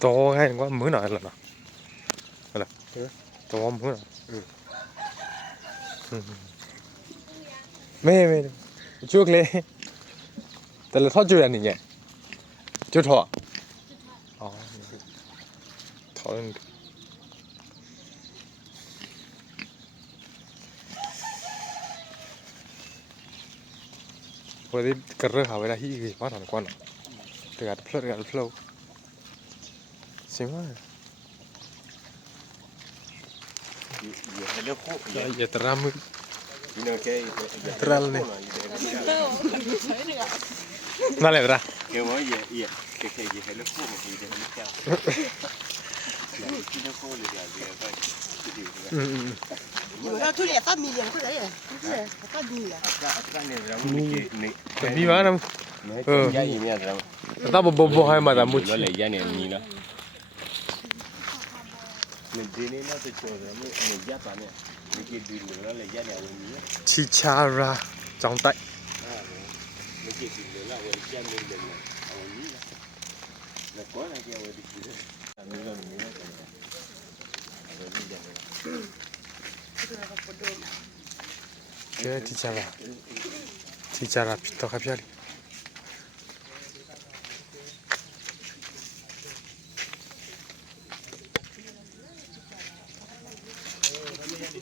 to hay quá mới nở lần nào là ừ. to mới nở ừ. ừ. mê mê chuột lê tại là thoát chuột anh nhỉ chuột thọ ờ. thọ lên Puede carrer a ver ahí y más tan cuando. Te gato flow, te gato flow. Максимально. يترامل يترالني ما له برا Tapi mana? Tetap bobo hai mata muci. Boleh jadi ni lah. Medinina to chora mo mo yapa ne. Ni ke bi lo la le ya ne awen ni. Chichara ကြောင်တိုက် Ni ke bi lo la we ya ne le ne. Awen ni. La kona ke awen bi ki. Ni lo ni ne. Awen ni ya ne. Ke chichara. Chichara pito kapiali.